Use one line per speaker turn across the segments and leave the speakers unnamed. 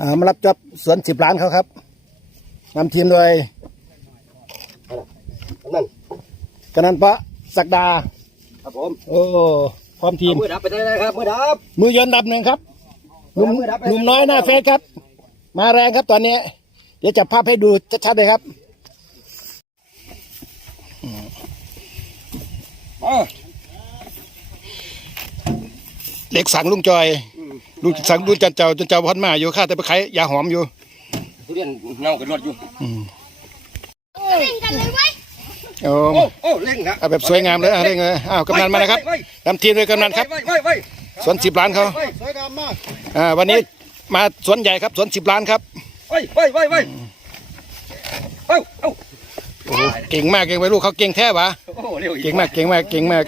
อ่ามารับจ็อบสวนสิบล้านเขาครับนำทีมโดย
นั่น
กำนันปะศักดา
ครับผม
โอ้พร้อมทีม
มือดับไปได้เลยครับ มือดับ
มือยนต์ดับหนึ่งครับหนุ่ม
มือดับไป
หนุ่มน้อยหน้าเฟซครับ มาแรงครับตอนนี้ เดี๋ยวจับภาพให้ดูชัดๆเลยครับ
อ๋อ
เล็กสังลุงจอย ลุงสังลุงจันเจ้าจันเจ้าพันมาอยู่ข้าแต่ไปขายยาหอมอยู่
ทุเรียนเน่ากันรถอยู่
เล่นกันเลยเว้ย
โอ้
โอ้โอ้เล่งครับ
เอาแบบสวยงามเลยอะเร่งเลยอ้าวกำนันมาแล้วครับนำทีมโดยกำนันครับ
ไว้ไว้ไว้
สวนสิบล้านเขา
ไว้สวยงามมาก
อ่าวันนี้มาสวนใหญ่ครับสวนสิบล้านครับ
ไว้ไว้ไว้ไว้เอ้าเอ้า
โอ้โหเก่งมากเก่งไปลูกเขาเก่งแท้ปะ
โอ้เร็วอีก
เก่งมากเก่งมากเก่งมาก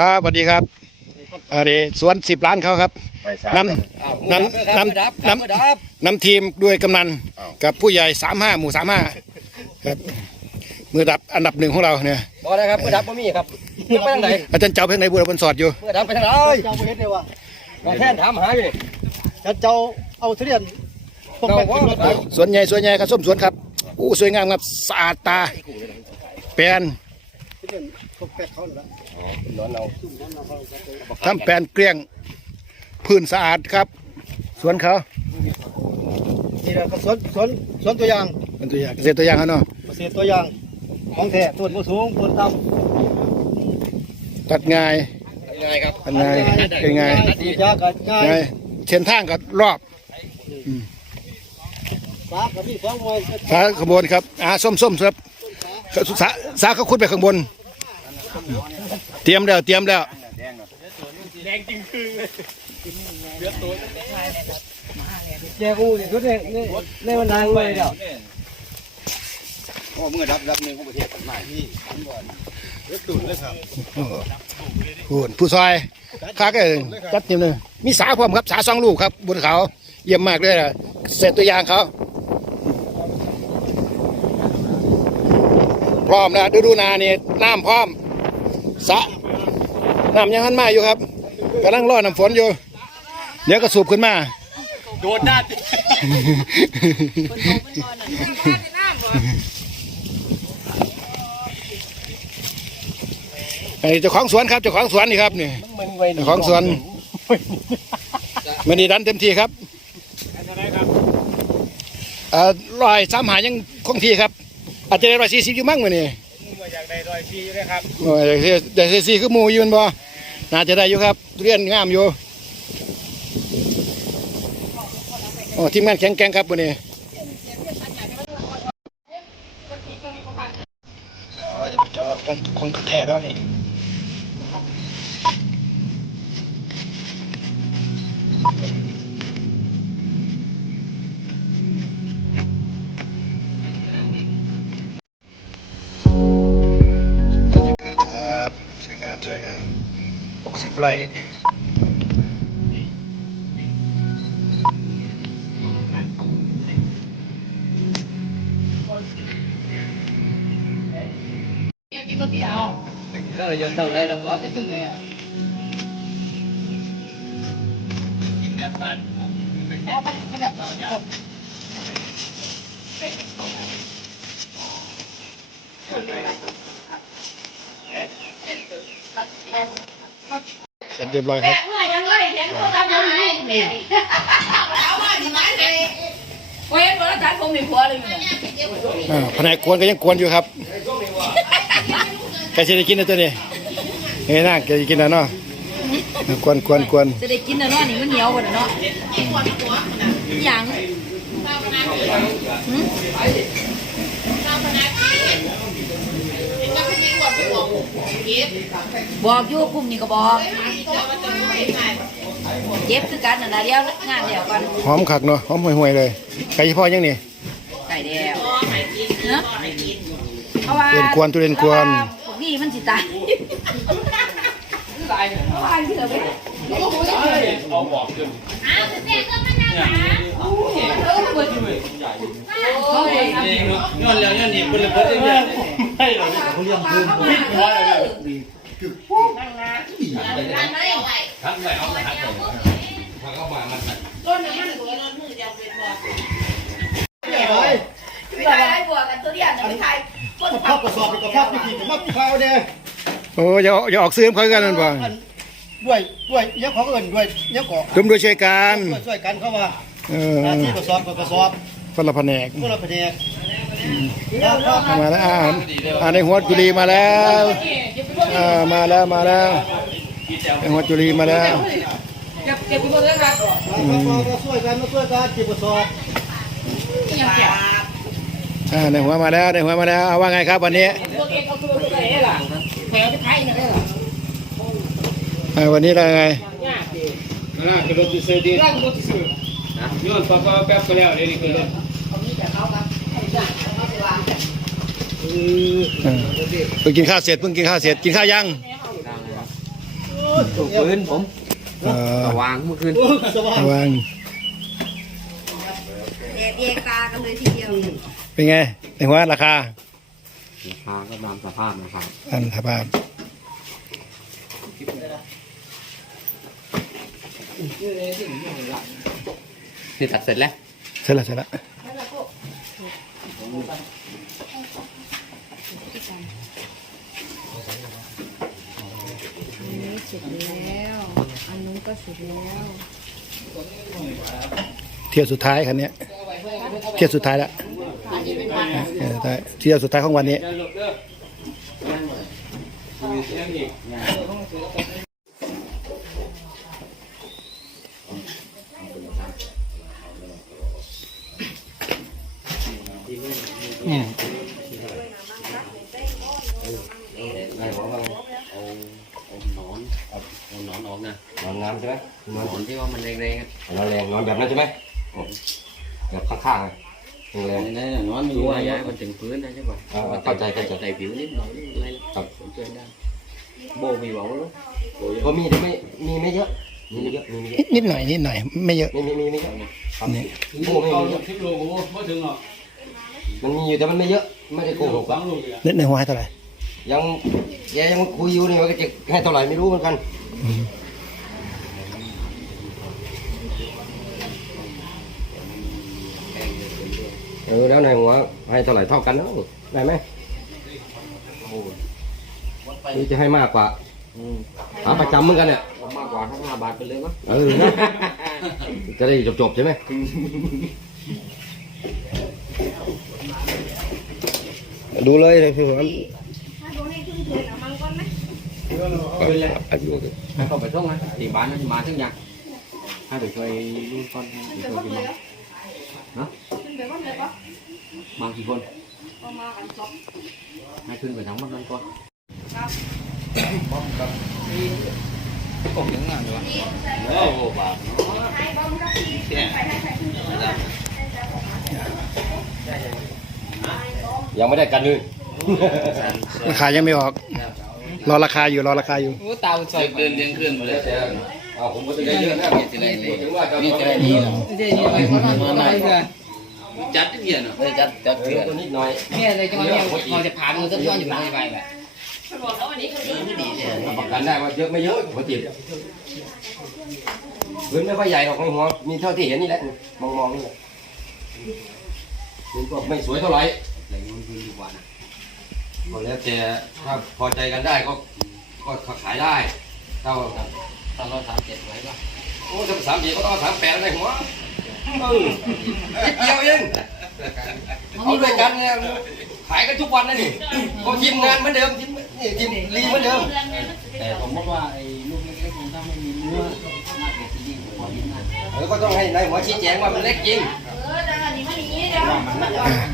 ครับสวัสดีครับอันนี้สวนสิบล้านเขาครับนำนำนำ
ดับ
นำ
มือดับ
นำทีมด้วยกำนันกับผู้ใหญ่สามห้าหมู่สามห้าครับมือดับอันดับหนึ่งของเราเนี่ย
บอกได้ครับมือดับบ่มีครับมือไปทางไหน
อาจารย์เจ้าเพ่งในบัวบนสอดอยู่
มือดับไปทางไหน
เจ้าบ่เฮ็ดได้ว่า
มาแท่นถามหาอยู่นี่
ถ้าเจ้าเอาทุเรียนพวก
เรา
แม่ง
ว่า
ขึ้นรถไป
สวนใหญ่สวนใหญ่กับส้มสวนครับอู้สวยงามครับสะอาดตาแปลน
ทุเรียน พวกแปดเขาเลยละ
นอนเอา
ทำแปลนเกลี้ยงพื้นสะอาดครับ สวนเขา
นี่แหละครับสวนสวนสวนตัวอย่าง
เป็นตัวอย่างเกษตรตัวอย่างเขาเนาะ
เกษตรตัวอย่างของแท้ต้นบ่สูงต้นต่
ตัดง่าย
ยังไงครับ
ตัดง่ายเป็นไงำ
ดียาก็ง่าย
ง่ายเส้นทางก็รอบ
ฟ้าก็มีสองมวย
ฟ้าข้างบนครับอ่าส้มส้มครับสาสาเขาขุดไปข้างบน เตรียมแล้วเตรียมแล้ว
แจกูนี่ทุเรียนนี่ในวันนางเลยเดี๋ยว
โอ้มือดับดับหนึ่งของประเทศใหม่
ผู้ผู้ซอยข้าก็จัดเต็มเลยมีสาพร้อมครับสาสองลูกครับบนเขาเยี่ยมมากเลยนะเสร็จตัวอย่างเขาพร้อมนะดูดูนานี่น้ำพร้อม สระน้ำยังหันมาอยู่ครับกำลังรอน้ำฝนอยู่ เดี๋ยวก็สูบขึ้นมา
โดนด้าน
ไอ้เจ้าของสวนครับเจ้าของสวนนี่ครับนี่
มันไว้
เจ้าของสวนมันดีดันเต็มที่ครับเอ่อรอยสามหายังคงที่ครับ อาจจะได้รอยสี่สิบอยู่มั่งมือนี่
อยากได้รอยชีนะครับ
โอ้ยได้สี่สี่คือหมูอยู่แมันบ่น่าจะได้อยู่ครับทุเรียนงามอยู่โอ้ทีมงานแข็งแกร่งครับมือนี้จอดคงแท้แล้วนี่ หกสิบไร่
เราจะเท่าไร เราก็จะถึงไง
เเส
ร็จเรียบร้อยครับ
เมื่อยังเลยเห็นเขาทำยังไงเนี่ยเอาว่าที่ไหนเลย
โอ้ยเมื่อตัดผมมีผัวเลยอยู่เนี่ย
อ่าแผนกกวนก็ยังกวนอยู่ครับแกจะได้กินนะตัวนี้เฮ้ยน่าแกจะกินนะเนาะกวนกวนกวน
จะได้กินนะเนาะนี่มันเหนียวกว่าเนาะอย่าง บอกอยู่กลุ่มนี้ก็บอกเย็บคือกันนะเดียวงานเดียวกัน
หอมขักเนาะหอมห่วยๆเลยไก่เฉพาะยังนี่
ไก่เดียวเนาะเพราะว่า
เรียนกวนตัวเรียนกวน
พวกนี้มันสิตายเพราะว่าที่เราไป
อ้าวเด็กก็มานั่งหา
ย้อนแล้วย้ อนนี่คนละคนเลย
ให้เราเขาเลี้ยงพื้นไม่ได้ไอ้บวกันตัวเดียวไม่ทายคน
ภาพกระสอบกับภาพที่ผิดกับภาพที่เขาเนี่ย
โอ้ยอย่าออกซื้อเขากันนั่นบ่
ด้วยด้วยยังของอื่นด้วยยังก่อ
ร่วมด้วยช่วยกัน
ช่วยกันเข้ามา
เออ
หน้าที่กระสอบกับกระสอบ
คนละแผนก
พวกเราแผนก
มาแล้วอ่านอ่านในหัวจุลีมาแล้วอ่ามาแล้วมาแล้วในหัวจุลีมาแล้ว
เก็บเก็บไปหมดเลยครับ
มาช่วยกันมาช่วยกันจีบกระสอบ
ยังเก็บ
อ่าในหัวมาแล้วในหัวมาแล้วเอาว่าไงครับวันนี้
พวกเองเอาตัวไปไหนล่ะแถวไปไทยนะได้หรอ
อ่าวันนี้เราไง
อ่ากระโดดที่ซื้อดีร่างกระโดดที่ซื้อนะย้อนปั๊บแป๊บก็แล้วเลยนี่คือ
อ่า เพิ่งกินข้าวเสร็จเพิ่งกินข้าวเสร็จกินข้าวยัง
ถูกพื้นผม
เออ
วางเมื่อคืน
สว่าง
ระวัง
แดดเองตากันเลยทีเดียว
เป็นไงในหัวราคา
ราคาก็ตามสภาพนะครับ
อันสภาพ
นี่ตัดเสร็จแล้ว
เสร็จแล้วเสร็จแล้ว
เส ร็จแล้ว อันนู้นก็เสร็จแล้ว
เที่ยวสุดท้ายคันนี้เที่ยวสุดท้ายแล้วเออได้เที่ยวสุดท้ายของวันนี้อืม
ไนะ
นอนน้ำใช่ไหม
หนอนที่ว่ามันแรงๆอะ
นอนแรงนอนแบบนั้นใช่ไหมแบบข้างๆอะแรง
นั่นน่ะหนอนอยู่ว่าย้ายมันถึงพื้นนะใช่ป่ะ
อ่าเข้าใจเข้าใจ
แต่ผิวนิดหน่อยอะไรครับผมช่วยได้โบมีบอกว่าโบเย
ๆก็
อะ
มีแต่ไม่มีไม่เยอะมีไม่เยอะมีไม่เยอะ
นิดหน่อยนิดหน่อยไม่เยอะ
มีมีมีไม่เยอะครับ
นี่
โอ้ไม่มีเยอะ
ทิปโลโก้ไม่ถึงหรอก
มันมีอยู่แต่มันไม่เยอะไม่ได้โกหก
ฟั
อะ
งลูกเลย
ในในหัวให้เท่าไหร่
ยังแกยังคุยอยู่นี่ว่าจะให้เท่าไหร่ไม่รู้เหมือนกัน เออแล้วในหัวให้เท่าไหร่เท่ากันแล้วได้ไหมหรือจะให้มากกว่า
อืม
หาประจำเหมือนกันเนี่ย
มากกว่าทั้งห้าบาทไปเลยมั้ง
เออนะจะได้จบๆใช่ไหมดูเลยเลยพี่ผม
ถ้าโดนให้ขึ้นเถินเอมังก่อนไหม
เข้าไปท่องนะที่บ้านนั้นมาถึงยังให้ไปช่วยรุ่นก้อนให้ไปช่วยกินนะ
ขึ้นไปก่อนเลยปะ
มากี่คน
เอามากันสอง
ให้ขึ้นไปทั้งหมดนั่นก่อนโอ้โหบาท
ให้บอมกับพี่ไปให้ใครขึ้นเถิน
ยังไม่ได้กันเลย
ราคายังไม่ออก รอราคาอยู่รอราคาอยู่
ตาใส่เดินยังขึ้นมาเลย
เอาผมก็จะได้เยอะนะ
จะได้เลย
ถึงว่าจะ
นี่จะได้ดีแล้ว
ไม่ใช่นี่ไปเขาทำอะไรกัน
จัดที่เพียนอะเลยจัดจัด
เอ
เพีย
อนตัวนิดหน่อย
เนี่ยอะไรจังหวะเนี่ยเขาจะผ่านมันก็ย้อนอยู่ไปไปแบบ
ประกันได้ว่าเยอะไม่เยอะหัวจิตพื้นไม่ค่อยใหญ่หรอกในหัวมีเท่าที่เห็นนี่แหละมองมองๆนี่แหละพื้นก็ไม่สวยเท่าไหร่
ไหลมันขึ้นดีกว่านะ
ก็แล้วแต่ถ้าพอใจกันได้ก็ก็ขายได้ถ้า
ตอนเราสามเจ็ดไว้ป่ะ
โอ้สามสี่ก็ต้องสามแปดอะไรหัวเออ นิดเดียวเองเอาด้วยกันเนี่ยขายกันทุกวันนะนี่ก็ทีมงานเหมือนเดิมทีมนี่ทีมลีเหมือนเดิม
แต่ผมบอกว่าไอ้ลูกเล็กๆมันถ้าไม่มีเนื้อมากเด็กที่ดีพอดีนะ
แล้วก็ต้องให้นายหัวชี้แจงว่ามันเล็กจริง
เออแต่อันนี้มันอย่างนี้เดี๋ยว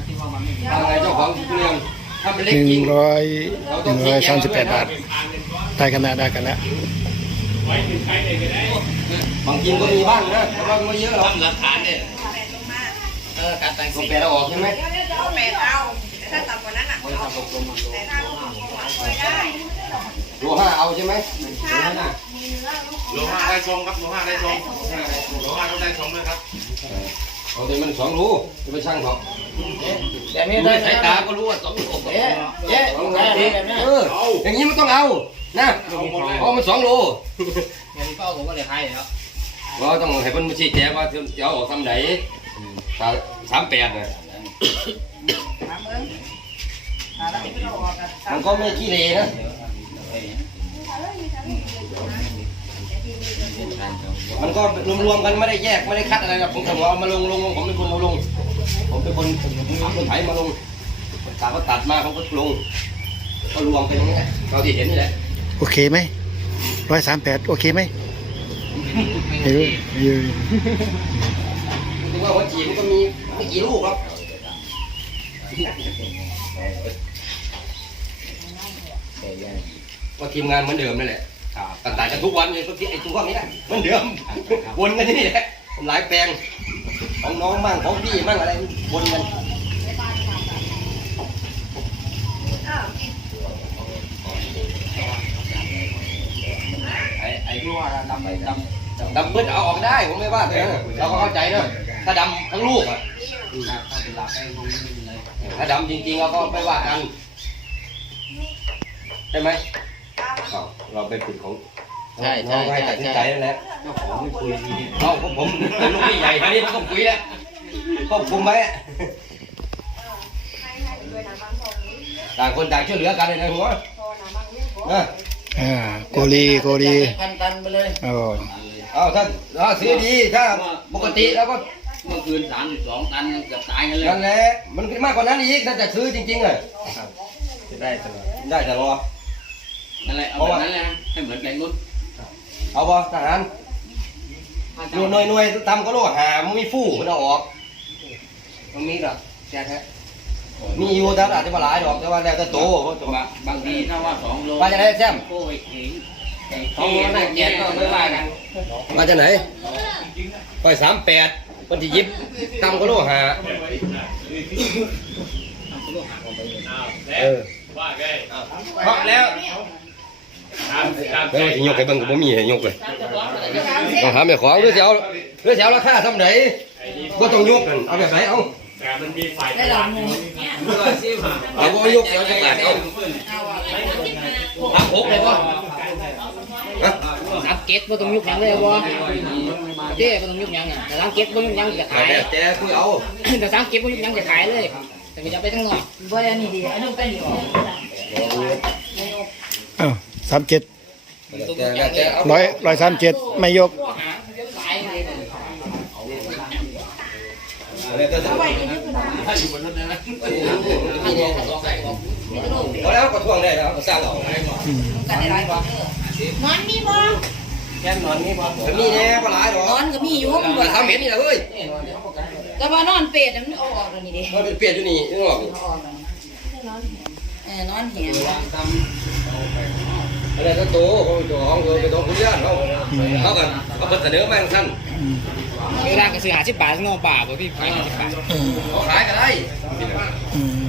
ที่ว่ามันไม่มี
ทางนายเจ้าของทุเรียนถ้ามัน
ห
เล็ก
นึ่
จริ
ง
ง
ร้อยหนึ่งร้อยสามสิบแปดบาทได้กันแล้วได้กันแล้ว
บางทีมก็มีบ้างนะแต่ว่าไม่เยอะหรอก
หลักฐานเนี่ยเออการแต่ง
ก็
สี
แปลเราออกใช่ไหม
เอาแปดเอาแต่ถ้าต่ำกว่านั้นอะ
บริษัทอบรมมัน
แต่ถ้าลูกของหวานคอยได้
โลห้าเอาใช่ไหม
ถ้ามีเนื้อลูก
โลห้าได้ชมครับโลห้าได้ชมโลห้าต้องได้ชมด้วยครับ
เอาแต่มันสองรูจะไปช่างเขา
แต่ไม่
ดู
ได้
ด้วยสายตาก็รู้ว่าสองรู
เอ๊ะเอ๊ะ
สองรู
แบบนี้แบบนี้
เอออย่างนี้มันต้องเอา นะเพราะมันสองรู
อย่างนี้เป้าผมก็เลยให้แล้ว
เราต้องให้มันมาชี้แจงว่าจะเอาออกทำไหนสามแปดนะมันก็ไม่ขี้เลนะมันก็รวมๆกันไม่ได้แยกไม่ได้คัดอะไรนะผมถือว่าเอามาลงลงลงผมเป็นคนมาลง ผมเป็นคนหาคนไถมาลงตาก็ตัดมาเขาก็ลงก็รวมกันอย่างนี้แหละเราที่เห็นนี่แหละ
โอเคไหมร้อยสามแปดโอเคไหมเออเออ
ถึงว่าหัวจีมันก็มีไม่กี่ลูกหรอกก็ทีมงานเหมือนเดิมนั่นแหละต่างๆกันทุกวันเลยก็ที่ไอ้ตัวนี้แหละเหมือนเดิมวนกันนี่แหละหลายแปลงของน้องมั่งของพี่มั่งอะไรวนกัน
ไอ้ไอ้ที่ว่าดำดำ
ดำเบิ้ลเอาออกได้ผมไม่ว่าแต่นะเราก็เข้าใจนะถ้าดำทั้งลูกอะ
ถ้าเป็นหลักไอ้นี่เลย
ถ้าดำจริงๆเราก็ไม่ว่ากันใช่ไหมอ้าวเราไปฝึกของน้องให้ตัดสินใจนั่นแหละ
เจ้าของไม่คุยดี
เอาผมผมเป็นลูกพี่ใหญ่คราวนี้ผมต้องคุยแล้วควบคุมไว้อะต่างคนต่างช่วยเหลือกันเลยนะหัวนะ
อ่าโกลีโกลี
พันตันไปเลย
โอ้
เอาถ้าถ้าซื้อดีถ้าปกติแล้วก็
เมื่อคืนสามสิบสองตันเกือบตายกันเลย
นั่นแหละมันมากกว่านั้นอีกถ้าจะซื้อจริงๆเลย
ได้ตลอด
ได้แต่รอ
นั่นแหละเอาแบบนั้นเลยให้เหมือนแรงรุ่น
เอาบ่ทหารหน่วยหน่วยหน่วยทำก็โลหามันมีฟู่มันเอาออก
มันมีหรอแค่แค่
มี อยู่แต่อาจจะมาหลายดอกแต่ว่าแล้วแต่โต
บางบางทีถ้าว่าสองโล
มาจากไหนแซม
โอ้ยเข่งสองโลน่าแก่ก็ไม่ว่ากัน
มาจากไหนปล่อยสามแปดวันที่ยิบทำก็โลหาเออ
ว่าไง
เพราะแล้วแล้วที่ยกให้บิ่งก็บ่มีให้ยกเลยต้องถามเจ้าของหรือสิเอาหรือสิเอาราคาทำไหนก็ต้องยกกันเอาแบบไหนเอา
แต่มันมีฝ่าย
ได้หลังหนึ่ง
เอาบ่ยกเอาจังหวัดเอาทำหกเลยบ่ฮะ
สามเก็ตบ่ต้องยุบหยังเลยบ่เด้บ่ต้องยุบหยังอะแต่สามเก็ตบ่ยุบหยังจะ
เอา
ขาย
แต่แต่คุยเอา
แต่สามเก็ตบ่ยุบหยังจะขายเลย แต่ไม่จะไปทั้งนอกบ่ได้นี่ดิอันนั้นเป็นอยู่
อ้าวสามเจ็ด
แต่แต่แต่เอา
ร้อยร้อยสามเจ็ดไม่ยก
เอา
แล้วก็ท่วงได้แล้วก็สร้างเอา
กันได้หลายบ่านอนมีบ่
แค่นอนนี่บ่ถ้ามีแน่บ่หลายดอก
นอนก็มีอยู่มันบ่
ทำเห็นนี่แหละเฮ้ย
แต่ว่านอนเป็ดมันเอาออกแล้วนี่ดิ
มันเป็นเปลี่ยนอยู่นี่นึกออกนี่
เอาออกแล้วเออนอนเหี่ย
อะไรก็โตของตัวของตัวเป็นของคุณย่านเขาเขากันเขาเสนอมาสั้งท่าน
เวลาก็ซื้อ50บาทนอกป่าบ่พี่ขาย50บาท
อืม
เขาขายกันได้
อืม